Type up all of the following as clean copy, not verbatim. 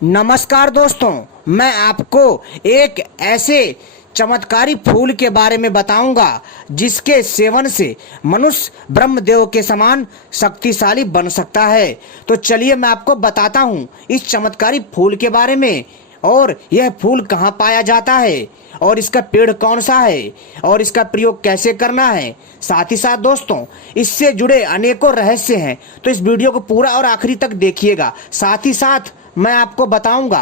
नमस्कार दोस्तों, मैं आपको एक ऐसे चमत्कारी फूल के बारे में बताऊंगा जिसके सेवन से मनुष्य ब्रह्मदेव के समान शक्तिशाली बन सकता है। तो चलिए मैं आपको बताता हूं इस चमत्कारी फूल के बारे में, और यह फूल कहाँ पाया जाता है, और इसका पेड़ कौन सा है, और इसका प्रयोग कैसे करना है। साथ ही साथ दोस्तों, इससे जुड़े अनेकों रहस्य हैं, तो इस वीडियो को पूरा और आखिरी तक देखिएगा। साथ ही साथ मैं आपको बताऊंगा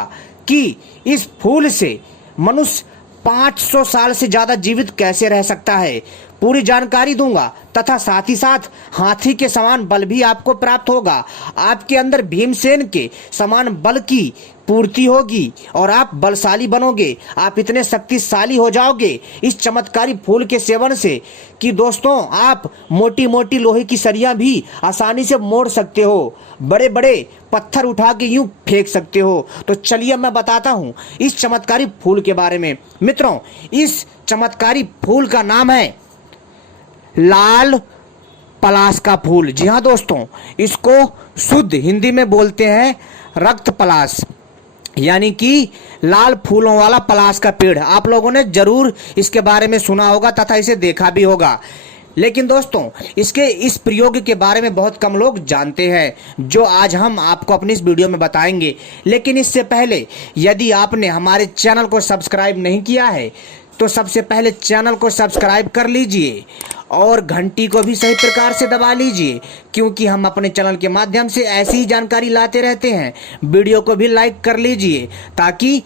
कि इस फूल से मनुष्य 500 साल से ज्यादा जीवित कैसे रह सकता है, पूरी जानकारी दूंगा। तथा साथ ही साथ हाथी के समान बल भी आपको प्राप्त होगा, आपके अंदर भीमसेन के समान बल की पूर्ति होगी और आप बलशाली बनोगे। आप इतने शक्तिशाली हो जाओगे इस चमत्कारी फूल के सेवन से कि दोस्तों, आप मोटी मोटी लोहे की सरियां भी आसानी से मोड़ सकते हो, बड़े बड़े पत्थर उठा के यूं फेंक सकते हो। तो चलिए मैं बताता हूं इस चमत्कारी फूल के बारे में। मित्रों, इस चमत्कारी फूल का नाम है लाल पलाश का फूल। जी हाँ दोस्तों, इसको शुद्ध हिंदी में बोलते हैं रक्त पलाश, यानी कि लाल फूलों वाला पलाश का पेड़। आप लोगों ने जरूर इसके बारे में सुना होगा तथा इसे देखा भी होगा, लेकिन दोस्तों इसके इस प्रयोग के बारे में बहुत कम लोग जानते हैं, जो आज हम आपको अपनी इस वीडियो में बताएंगे। लेकिन इससे पहले यदि आपने हमारे चैनल को सब्सक्राइब नहीं किया है तो सबसे पहले चैनल को सब्सक्राइब कर लीजिए और घंटी को भी सही प्रकार से दबा लीजिए, क्योंकि हम अपने चैनल के माध्यम से ऐसी ही जानकारी लाते रहते हैं। वीडियो को भी लाइक कर लीजिए ताकि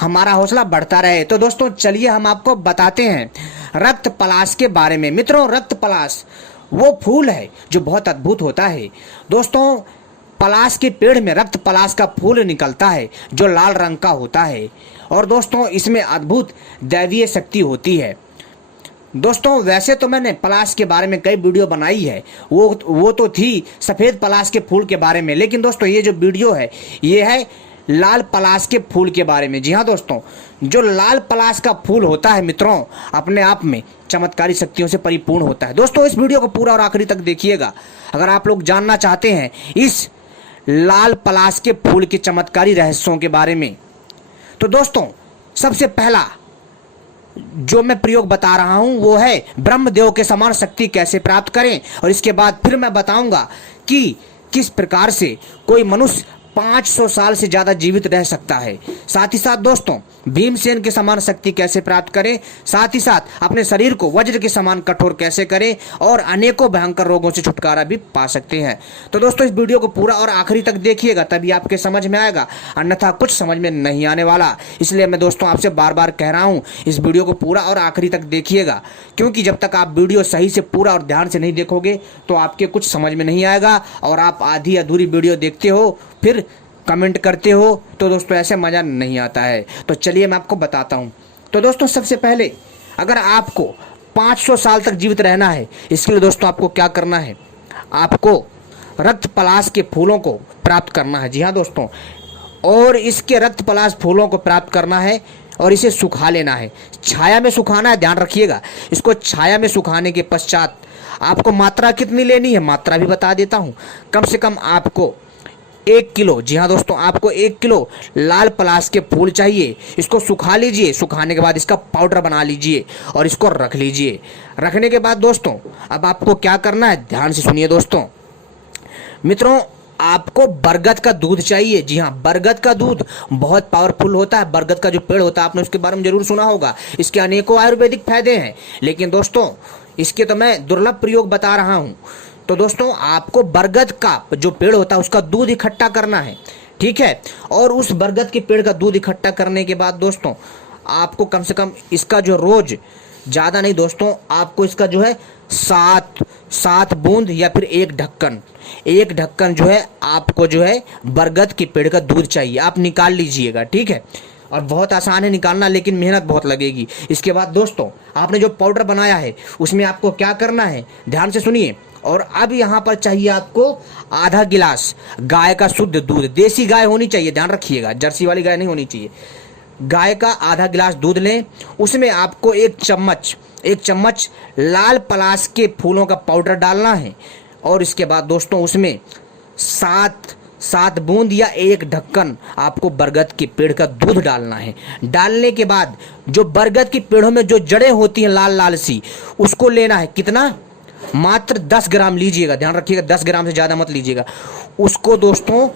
हमारा हौसला बढ़ता रहे। तो दोस्तों चलिए हम आपको बताते हैं रक्त पलाश के बारे में। मित्रों, रक्त पलाश वो फूल है जो बहुत अद्भुत होता है। दोस्तों, पलाश के पेड़ में रक्त पलाश का फूल निकलता है जो लाल रंग का होता है, और दोस्तों इसमें अद्भुत दैवीय शक्ति होती है। दोस्तों, वैसे तो मैंने पलाश के बारे में कई वीडियो बनाई है, वो तो थी सफेद पलाश के फूल के बारे में, लेकिन दोस्तों ये जो वीडियो है ये है लाल पलाश के फूल के बारे में। जी हाँ दोस्तों, जो लाल पलाश का फूल होता है मित्रों, अपने आप में चमत्कारी शक्तियों से परिपूर्ण होता है। दोस्तों इस वीडियो को पूरा और आखिरी तक देखिएगा अगर आप लोग जानना चाहते हैं इस लाल पलाश के फूल के चमत्कारी रहस्यों के बारे में। तो दोस्तों, सबसे पहला जो मैं प्रयोग बता रहा हूं वो है ब्रह्मदेव के समान शक्ति कैसे प्राप्त करें, और इसके बाद फिर मैं बताऊंगा कि किस प्रकार से कोई मनुष्य 500 साल से ज्यादा जीवित रह सकता है। साथ ही साथ दोस्तों, भीमसेन के समान शक्ति कैसे प्राप्त करें, साथ ही साथ अपने शरीर को वज्र के समान कठोर कैसे करें, और अनेकों भयंकर रोगों से छुटकारा भी पा सकते हैं। तो दोस्तों इस वीडियो को पूरा और आखिरी तक देखिएगा, तभी आपके समझ में आएगा, अन्यथा कुछ समझ में नहीं आने वाला। इसलिए मैं दोस्तों आपसे बार बार कह रहा हूँ इस वीडियो को पूरा और आखिरी तक देखिएगा, क्योंकि जब तक आप वीडियो सही से पूरा और ध्यान से नहीं देखोगे तो आपके कुछ समझ में नहीं आएगा, और आप आधी अधूरी वीडियो देखते हो फिर कमेंट करते हो, तो दोस्तों ऐसे मजा नहीं आता है। तो चलिए मैं आपको बताता हूं। तो दोस्तों सबसे पहले अगर आपको 500 साल तक जीवित रहना है, इसके लिए दोस्तों आपको क्या करना है, आपको रक्त पलाश के फूलों को प्राप्त करना है। जी हाँ दोस्तों, और इसके रक्त पलाश फूलों को प्राप्त करना है और इसे सुखा लेना है, छाया में सुखाना है, ध्यान रखिएगा। इसको छाया में सुखाने के पश्चात आपको मात्रा कितनी लेनी है, मात्रा भी बता देता हूँ। कम से कम आपको 1 किलो, जी हाँ दोस्तों, आपको 1 किलो लाल पलाश के फूल चाहिए। इसको सुखा लीजिए, सुखाने के बाद इसका पाउडर बना लीजिए और इसको रख लीजिए। रखने के बाद दोस्तों अब आपको क्या करना है, ध्यान से सुनिए दोस्तों। मित्रों, आपको बरगद का दूध चाहिए। जी हाँ, बरगद का दूध बहुत पावरफुल होता है। बरगद का जो पेड़ होता है आपने उसके बारे में जरूर सुना होगा, इसके अनेकों आयुर्वेदिक फायदे हैं, लेकिन दोस्तों इसके तो मैं दुर्लभ प्रयोग बता रहा हूँ। तो दोस्तों आपको बरगद का जो पेड़ होता है उसका दूध इकट्ठा करना है, ठीक है। और उस बरगद के पेड़ का दूध इकट्ठा करने के बाद दोस्तों आपको कम से कम इसका जो रोज, ज़्यादा नहीं दोस्तों, आपको इसका जो है 7 बूंद या फिर एक ढक्कन जो है आपको जो है बरगद के पेड़ का दूध चाहिए। आप निकाल लीजिएगा, ठीक है। और बहुत आसान है निकालना, लेकिन मेहनत बहुत लगेगी। इसके बाद दोस्तों आपने जो पाउडर बनाया है उसमें आपको क्या करना है, ध्यान से सुनिए। और अब यहाँ पर चाहिए आपको आधा गिलास गाय का शुद्ध दूध, देसी गाय होनी चाहिए, ध्यान रखिएगा, जर्सी वाली गाय नहीं होनी चाहिए। गाय का आधा गिलास दूध लें, उसमें आपको एक चम्मच लाल पलाश के फूलों का पाउडर डालना है। और इसके बाद दोस्तों उसमें 7 बूंद या 1 ढक्कन आपको बरगद के पेड़ का दूध डालना है। डालने के बाद जो बरगद के पेड़ों में जो जड़ें होती हैं लाल लाल सी, उसको लेना है। कितना? मात्र 10 ग्राम लीजिएगा, ध्यान रखिएगा 10 ग्राम से ज़्यादा मत लीजिएगा। उसको दोस्तों,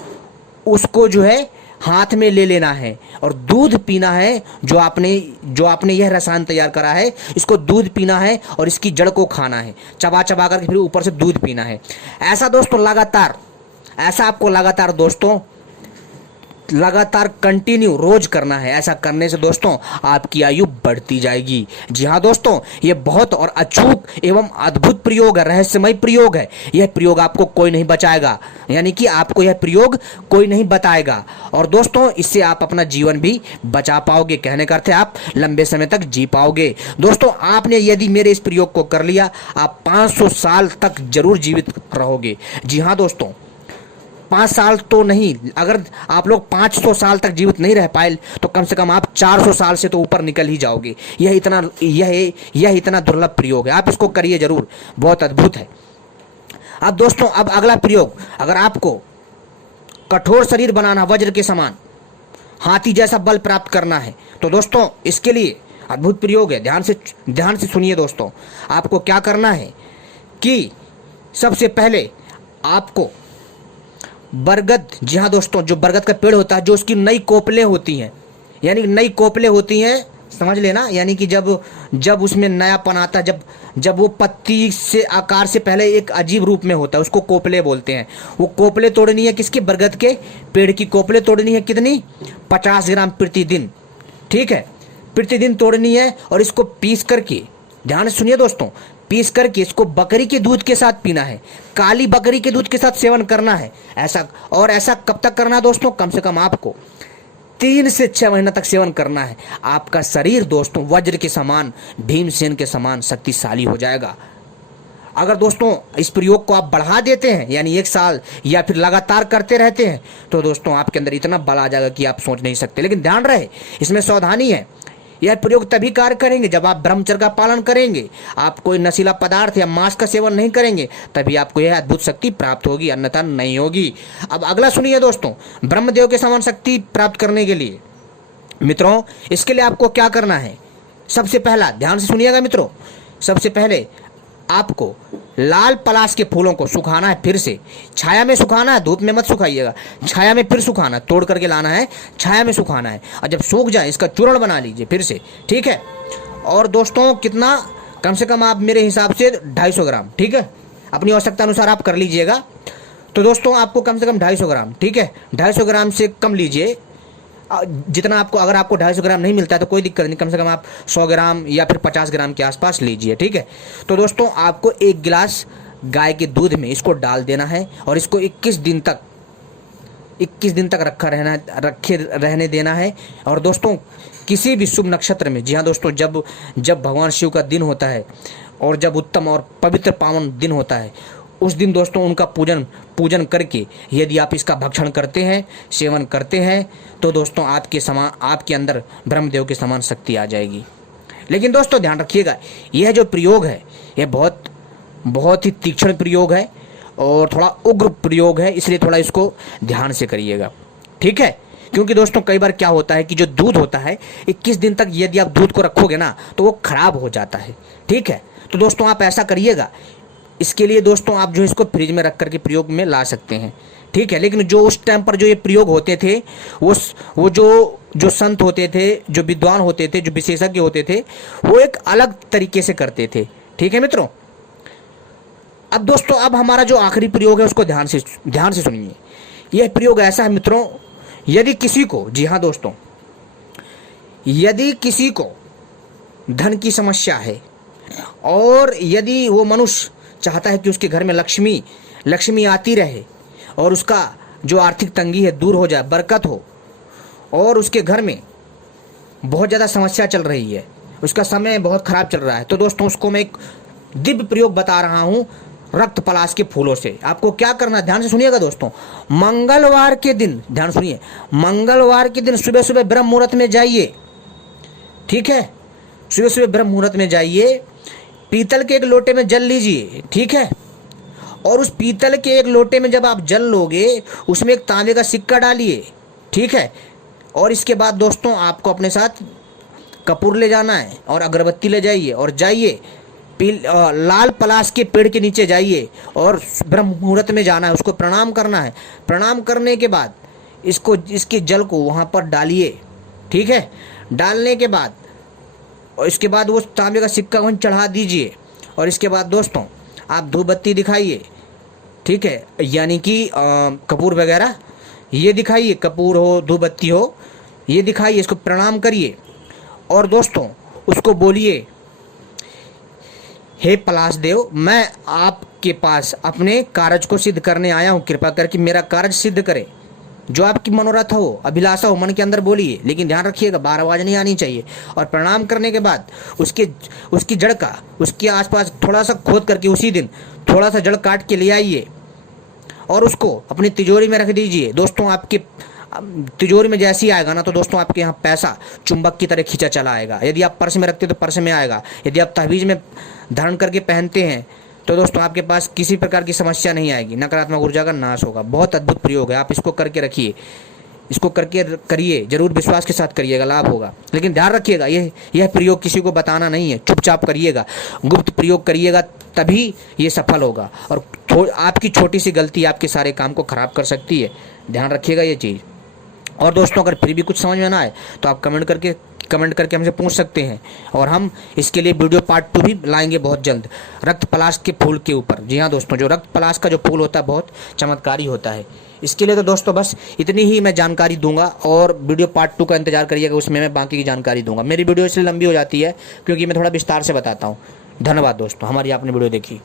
उसको जो है हाथ में ले लेना है और दूध पीना है। जो आपने यह रसायन तैयार करा है, इसको दूध पीना है और इसकी जड़ को खाना है, चबा चबा करके फिर ऊपर से दूध पीना है। ऐसा दोस्तों आपको लगातार कंटिन्यू रोज करना है। ऐसा करने से दोस्तों आपकी आयु बढ़ती जाएगी। जी हाँ दोस्तों, ये बहुत और अचूक एवं अद्भुत प्रयोग है, रहस्यमय प्रयोग है। यह प्रयोग आपको कोई नहीं बचाएगा, यानी कि आपको यह प्रयोग कोई नहीं बताएगा। और दोस्तों इससे आप अपना जीवन भी बचा पाओगे। कहने का अर्थ है आप लंबे समय तक जी पाओगे। दोस्तों आपने यदि मेरे इस प्रयोग को कर लिया, आप 500 साल तक जरूर जीवित रहोगे। जी हाँ दोस्तों, 5 साल तो नहीं, अगर आप लोग 500 साल तक जीवित नहीं रह पाए तो कम से कम आप 400 साल से तो ऊपर निकल ही जाओगे। यह इतना दुर्लभ प्रयोग है, आप इसको करिए जरूर, बहुत अद्भुत है। अब दोस्तों, अब अगला प्रयोग, अगर आपको कठोर शरीर बनाना, वज्र के समान हाथी जैसा बल प्राप्त करना है, तो दोस्तों इसके लिए अद्भुत प्रयोग है। ध्यान से सुनिए दोस्तों। आपको क्या करना है कि सबसे पहले आपको बरगद, जी हाँ दोस्तों, जो बरगद का पेड़ होता है, जो उसकी नई कोपलें होती हैं, यानी नई कोपलें होती हैं, समझ लेना, यानी कि जब उसमें नयापन आता है, जब वो पत्ती से आकार से पहले एक अजीब रूप में होता है, उसको कोपले बोलते हैं। वो कोपले तोड़नी है, किसकी? बरगद के पेड़ की कोपले तोड़नी है। कितनी? 50 ग्राम प्रतिदिन। ठीक है, प्रतिदिन तोड़नी है और इसको पीस करके, ध्यान से सुनिए दोस्तों, पीस करके इसको बकरी के दूध के साथ पीना है, काली बकरी के दूध के साथ सेवन करना है। ऐसा कब तक करना है दोस्तों? कम से कम आपको 3 से 6 महीना तक सेवन करना है। आपका शरीर दोस्तों वज्र के समान, भीमसेन के समान शक्तिशाली हो जाएगा। अगर दोस्तों इस प्रयोग को आप बढ़ा देते हैं, यानी 1 साल या फिर लगातार करते रहते हैं, तो दोस्तों आपके अंदर इतना बल आ जाएगा कि आप सोच नहीं सकते। लेकिन ध्यान रहे, इसमें सावधानी है। यह प्रयोग तभी कार्य करेंगे जब आप ब्रह्मचर्य का पालन करेंगे, आप कोई नशीला पदार्थ या मांस का सेवन नहीं करेंगे, तभी आपको यह अद्भुत शक्ति प्राप्त होगी, अन्यथा नहीं होगी। अब अगला सुनिए दोस्तों, ब्रह्मदेव के समान शक्ति प्राप्त करने के लिए मित्रों, इसके लिए आपको क्या करना है? सबसे पहला, ध्यान से सुनिएगा मित्रों, सबसे पहले आपको लाल पलाश के फूलों को सुखाना है, फिर से छाया में सुखाना है, धूप में मत सुखाइएगा, छाया में फिर सुखाना, तोड़ करके लाना है, छाया में सुखाना है, और जब सूख जाए इसका चूर्ण बना लीजिए फिर से। ठीक है, और दोस्तों कितना? कम से कम आप मेरे हिसाब से 250 ग्राम, ठीक है, अपनी आवश्यकता अनुसार आप कर लीजिएगा। तो दोस्तों आपको कम से कम 250 ग्राम, ठीक है, 250 ग्राम से कम लीजिए, जितना आपको, अगर आपको 250 ग्राम नहीं मिलता है तो कोई दिक्कत नहीं, कम से कम आप 100 ग्राम या फिर 50 ग्राम के आसपास लीजिए। ठीक है, तो दोस्तों आपको 1 गिलास गाय के दूध में इसको डाल देना है और इसको 21 दिन तक रखे रहने देना है। और दोस्तों किसी भी शुभ नक्षत्र में, जी हाँ दोस्तों, जब भगवान शिव का दिन होता है और जब उत्तम और पवित्र पावन दिन होता है, उस दिन दोस्तों उनका पूजन करके यदि आप इसका भक्षण करते हैं, सेवन करते हैं, तो दोस्तों आपके अंदर ब्रह्मदेव के समान शक्ति आ जाएगी। लेकिन दोस्तों ध्यान रखिएगा, यह जो प्रयोग है यह बहुत ही तीक्ष्ण प्रयोग है और थोड़ा उग्र प्रयोग है, इसलिए थोड़ा इसको ध्यान से करिएगा। ठीक है, क्योंकि दोस्तों कई बार क्या होता है कि जो दूध होता है 21 दिन तक यदि आप दूध को रखोगे ना तो वो खराब हो जाता है। ठीक है, तो दोस्तों आप ऐसा करिएगा। इसके लिए दोस्तों आप जो इसको फ्रिज में रख करके प्रयोग में ला सकते हैं। ठीक है, लेकिन जो उस टाइम पर जो ये प्रयोग होते थे, वो जो संत होते थे, जो विद्वान होते थे, जो विशेषज्ञ होते थे, वो एक अलग तरीके से करते थे। ठीक है मित्रों, अब दोस्तों अब हमारा जो आखिरी प्रयोग है उसको ध्यान से सुनिए। यह प्रयोग ऐसा है मित्रों, यदि किसी को, जी हाँ दोस्तों, यदि किसी को धन की समस्या है और यदि वो मनुष्य चाहता है कि उसके घर में लक्ष्मी आती रहे और उसका जो आर्थिक तंगी है दूर हो जाए, बरकत हो, और उसके घर में बहुत ज़्यादा समस्या चल रही है, उसका समय बहुत खराब चल रहा है, तो दोस्तों उसको मैं एक दिव्य प्रयोग बता रहा हूँ, रक्त पलाश के फूलों से। आपको क्या करना है, ध्यान से सुनिएगा दोस्तों। मंगलवार के दिन, ध्यान सुनिए, मंगलवार के दिन सुबह सुबह ब्रह्म मुहूर्त में जाइए। ठीक है, सुबह सुबह ब्रह्म मुहूर्त में जाइए, पीतल के एक लोटे में जल लीजिए। ठीक है, और उस पीतल के एक लोटे में जब आप जल लोगे उसमें एक तांबे का सिक्का डालिए, ठीक है। और इसके बाद दोस्तों आपको अपने साथ कपूर ले जाना है और अगरबत्ती ले जाइए और जाइए लाल पलाश के पेड़ के नीचे जाइए और ब्रह्म मुहूर्त में जाना है, उसको प्रणाम करना है। प्रणाम करने के बाद इसके जल को वहाँ पर डालिए, ठीक है। डालने के बाद और इसके बाद वो तांबे का सिक्का वहीं चढ़ा दीजिए और इसके बाद दोस्तों आप धूप बत्ती दिखाइए, ठीक है, यानी कि कपूर वगैरह ये दिखाइए, कपूर हो धूप बत्ती हो ये दिखाइए, इसको प्रणाम करिए और दोस्तों उसको बोलिए, हे पलाश देव, मैं आपके पास अपने कार्य को सिद्ध करने आया हूँ, कृपा करके मेरा कार्य सिद्ध करे। जो आपकी मनोरथ हो, अभिलाषा हो, मन के अंदर बोलिए, लेकिन ध्यान रखिएगा बाहर आवाज नहीं आनी चाहिए। और प्रणाम करने के बाद उसकी जड़ का उसके आसपास थोड़ा सा खोद करके उसी दिन थोड़ा सा जड़ काट के ले आइए और उसको अपनी तिजोरी में रख दीजिए। दोस्तों आपके तिजोरी में जैसे ही आएगा ना तो दोस्तों आपके यहाँ पैसा चुंबक की तरह खींचा चला आएगा। यदि आप पर्स में रखते हो तो पर्स में आएगा, यदि आप तहवीज में धारण करके पहनते हैं तो दोस्तों आपके पास किसी प्रकार की समस्या नहीं आएगी, नकारात्मक ऊर्जा का नाश होगा। बहुत अद्भुत प्रयोग है, आप इसको करके रखिए, इसको करके करिए, जरूर विश्वास के साथ करिएगा, लाभ होगा। लेकिन ध्यान रखिएगा यह प्रयोग किसी को बताना नहीं है, चुपचाप करिएगा, गुप्त प्रयोग करिएगा, तभी ये सफल होगा। और आपकी छोटी सी गलती आपके सारे काम को खराब कर सकती है, ध्यान रखिएगा ये चीज़। और दोस्तों अगर फिर भी कुछ समझ में ना आए तो आप कमेंट करके हमसे पूछ सकते हैं और हम इसके लिए वीडियो पार्ट 2 भी लाएंगे बहुत जल्द, रक्त पलाश के फूल के ऊपर। जी हाँ दोस्तों, जो रक्त पलाश का जो फूल होता है बहुत चमत्कारी होता है। इसके लिए तो दोस्तों बस इतनी ही मैं जानकारी दूंगा और वीडियो पार्ट 2 का इंतजार करिएगा, उसमें मैं बाकी की जानकारी दूंगा। मेरी वीडियो इसलिए लंबी हो जाती है क्योंकि मैं थोड़ा विस्तार से बताता हूँ। धन्यवाद दोस्तों, हमारी आपने वीडियो देखी।